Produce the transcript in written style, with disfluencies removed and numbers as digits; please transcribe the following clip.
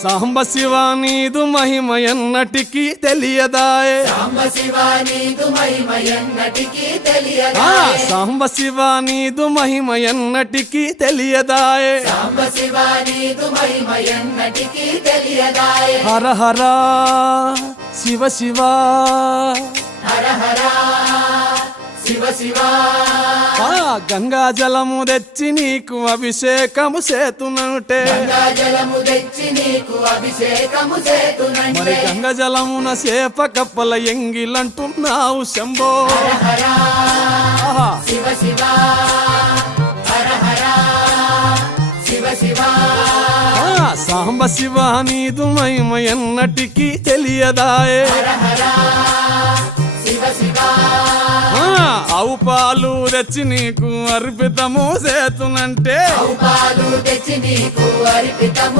సాంబ శివ నీదు మహిమ ఎన్నటికీ తెలియదాయే సాంబ శివ నీదు మహిమ ఎన్నటికీ తెలియదాయే సాంబ శివ నీదు మహిమ ఎన్నటికీ తెలియదాయే సాంబ శివ నీదు మహిమ ఎన్నటికీ తెలియదాయే హర హర శివ శివ హర హర శివ శివ గంగా జలము తెచ్చి నీకు అభిషేకము చేతునంటే గంగా జలము తెచ్చి నీకు అభిషేకము మరి చేతునంటే గంగ జలమున చేప కప్పల ఎంగిలంటున్నావు శంభో హర హర ఆహా. శివ శివ హర హర శివ శివ సాంబ శివ నీదు మహిమ ఎన్నటికీ తెలియదాయే హర హర శివ శివ ఆవు పాలు తెచ్చి నీకు అర్పితము చేతునంటే పాలు తెచ్చి నీకు అర్పితము